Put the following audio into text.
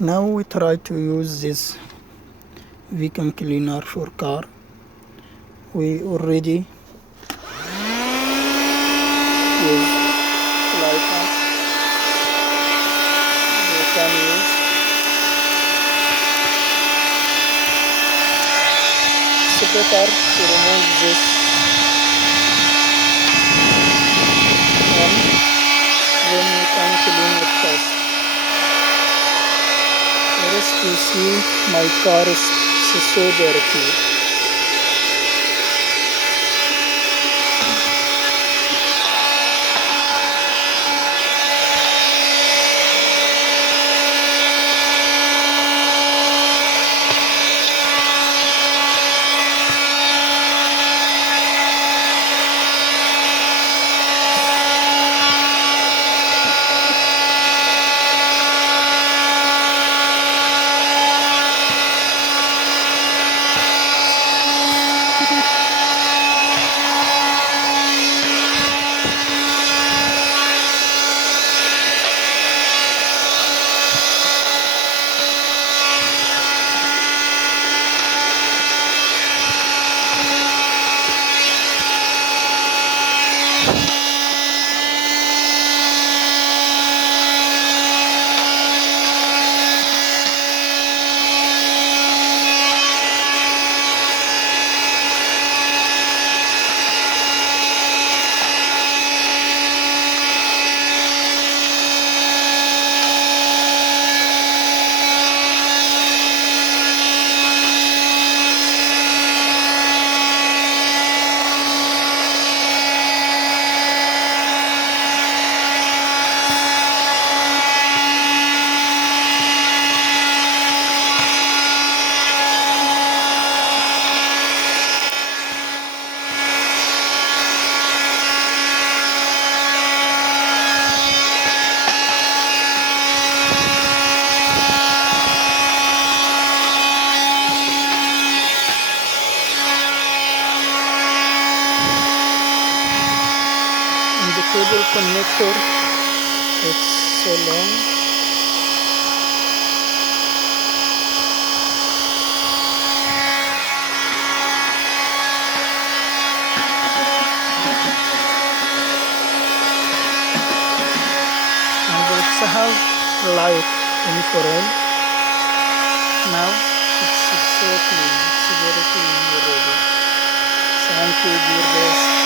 Now we try to use this vacuum cleaner for car. We already use license. We can use. It's better to remove this one, then we can clean it first. First you see my car is so dirty. And the cable connector, it's so long. And it's have light in front. Now it's so clean, it's very clean already. Thank you, dear guest.